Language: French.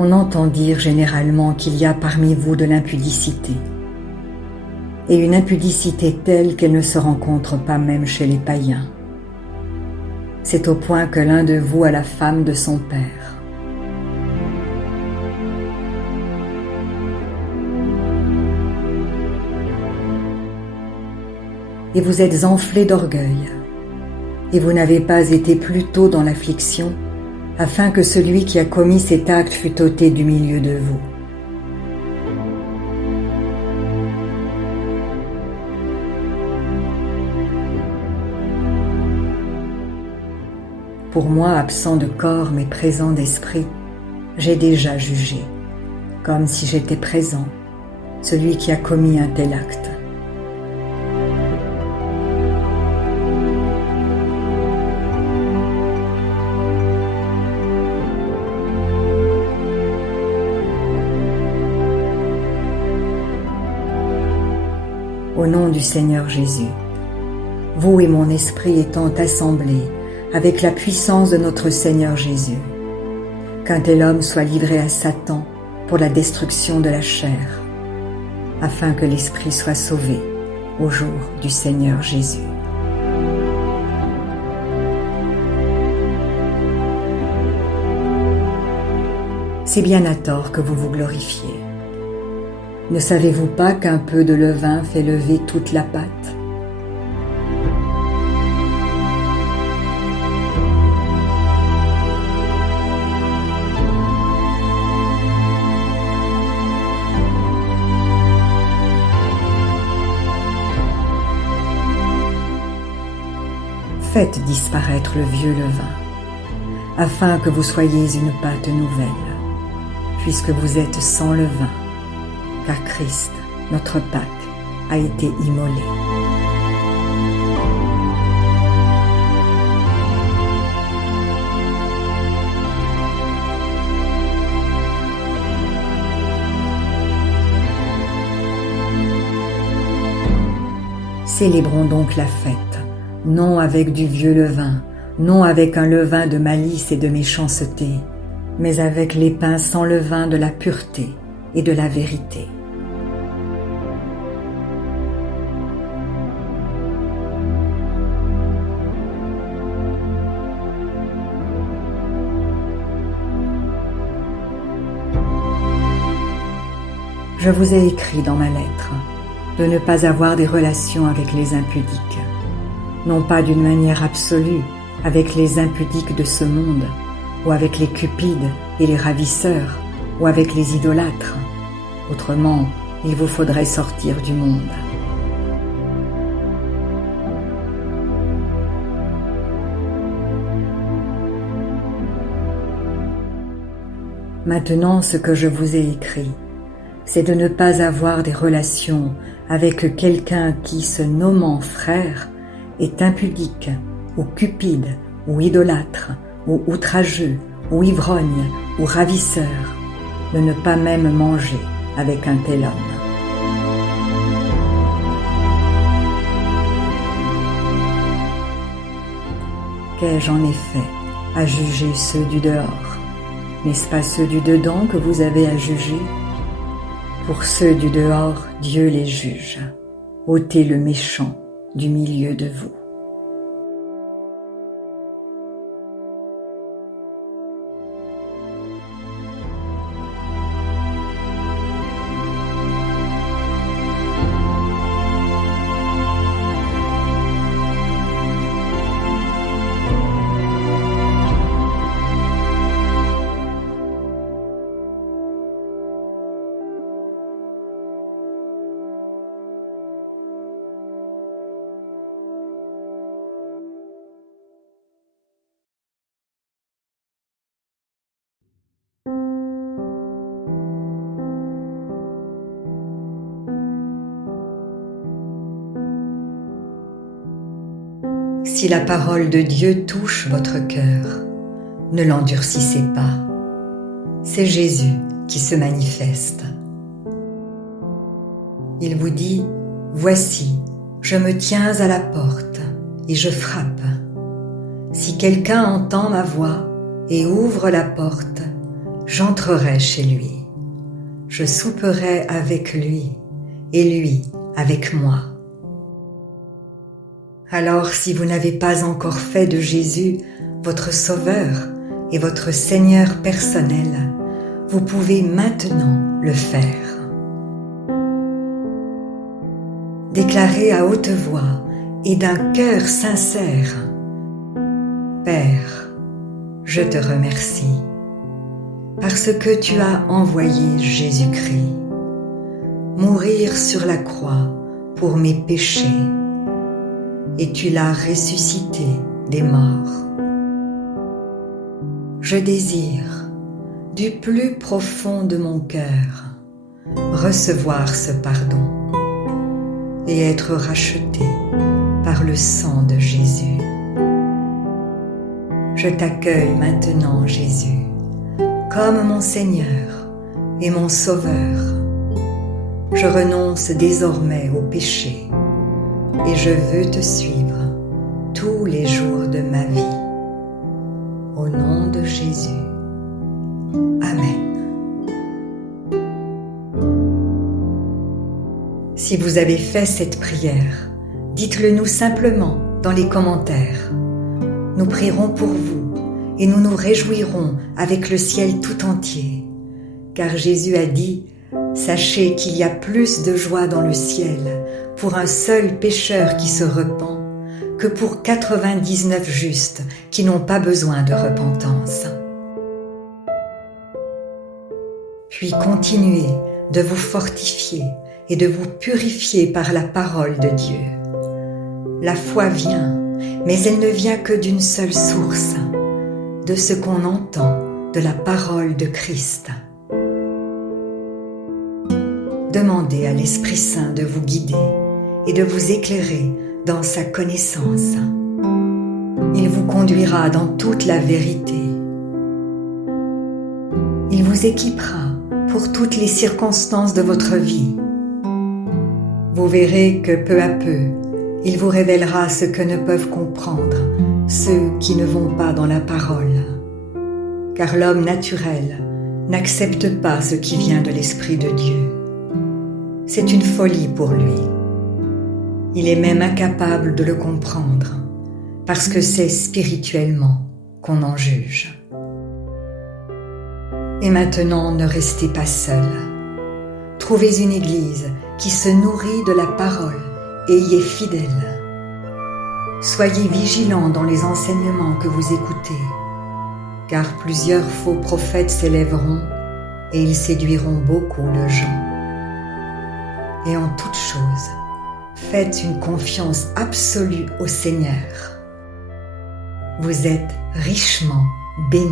On entend dire généralement qu'il y a parmi vous de l'impudicité, et une impudicité telle qu'elle ne se rencontre pas même chez les païens. C'est au point que l'un de vous a la femme de son père. Et vous êtes enflés d'orgueil, et vous n'avez pas été plus tôt dans l'affliction, afin que celui qui a commis cet acte fût ôté du milieu de vous. Pour moi, absent de corps mais présent d'esprit, j'ai déjà jugé, comme si j'étais présent, celui qui a commis un tel acte. Au nom du Seigneur Jésus, vous et mon esprit étant assemblés avec la puissance de notre Seigneur Jésus, qu'un tel homme soit livré à Satan pour la destruction de la chair, afin que l'esprit soit sauvé au jour du Seigneur Jésus. C'est bien à tort que vous vous glorifiez. Ne savez-vous pas qu'un peu de levain fait lever toute la pâte ? Faites disparaître le vieux levain, afin que vous soyez une pâte nouvelle, puisque vous êtes sans levain, car Christ, notre Pâque, a été immolé. Célébrons donc la fête, non avec du vieux levain, non avec un levain de malice et de méchanceté, mais avec les pains sans levain de la pureté et de la vérité. Je vous ai écrit dans ma lettre de ne pas avoir des relations avec les impudiques, non pas d'une manière absolue avec les impudiques de ce monde, ou avec les cupides et les ravisseurs, ou avec les idolâtres. Autrement, il vous faudrait sortir du monde. Maintenant, ce que je vous ai écrit, c'est de ne pas avoir des relations avec quelqu'un qui, se nommant frère, est impudique, ou cupide, ou idolâtre, ou outrageux, ou ivrogne, ou ravisseur, de ne pas même manger avec un tel homme. Qu'ai-je en effet à juger ceux du dehors? N'est-ce pas ceux du dedans que vous avez à juger? Pour ceux du dehors, Dieu les juge. Ôtez le méchant du milieu de vous. Si la parole de Dieu touche votre cœur, ne l'endurcissez pas. C'est Jésus qui se manifeste. Il vous dit, « Voici, je me tiens à la porte et je frappe. Si quelqu'un entend ma voix et ouvre la porte, j'entrerai chez lui. Je souperai avec lui et lui avec moi. Alors, si vous n'avez pas encore fait de Jésus votre Sauveur et votre Seigneur personnel, vous pouvez maintenant le faire. Déclarez à haute voix et d'un cœur sincère: Père, je te remercie parce que tu as envoyé Jésus-Christ mourir sur la croix pour mes péchés et tu l'as ressuscité des morts. Je désire, du plus profond de mon cœur, recevoir ce pardon et être racheté par le sang de Jésus. Je t'accueille maintenant, Jésus, comme mon Seigneur et mon Sauveur. Je renonce désormais au péché et je veux te suivre tous les jours de ma vie. Au nom de Jésus. Amen. Si vous avez fait cette prière, dites-le nous simplement dans les commentaires. Nous prierons pour vous et nous nous réjouirons avec le ciel tout entier, car Jésus a dit: sachez qu'il y a plus de joie dans le ciel pour un seul pécheur qui se repent que pour 99 justes qui n'ont pas besoin de repentance. Puis continuez de vous fortifier et de vous purifier par la parole de Dieu. La foi vient, mais elle ne vient que d'une seule source, de ce qu'on entend de la parole de Christ. Demandez à l'Esprit Saint de vous guider et de vous éclairer dans sa connaissance. Il vous conduira dans toute la vérité. Il vous équipera pour toutes les circonstances de votre vie. Vous verrez que peu à peu, il vous révélera ce que ne peuvent comprendre ceux qui ne vont pas dans la parole. Car l'homme naturel n'accepte pas ce qui vient de l'Esprit de Dieu. C'est une folie pour lui. Il est même incapable de le comprendre, parce que c'est spirituellement qu'on en juge. Et maintenant, ne restez pas seul. Trouvez une église qui se nourrit de la parole et y est fidèle. Soyez vigilants dans les enseignements que vous écoutez, car plusieurs faux prophètes s'élèveront et ils séduiront beaucoup de gens. Et en toute chose, faites une confiance absolue au Seigneur. Vous êtes richement bénis.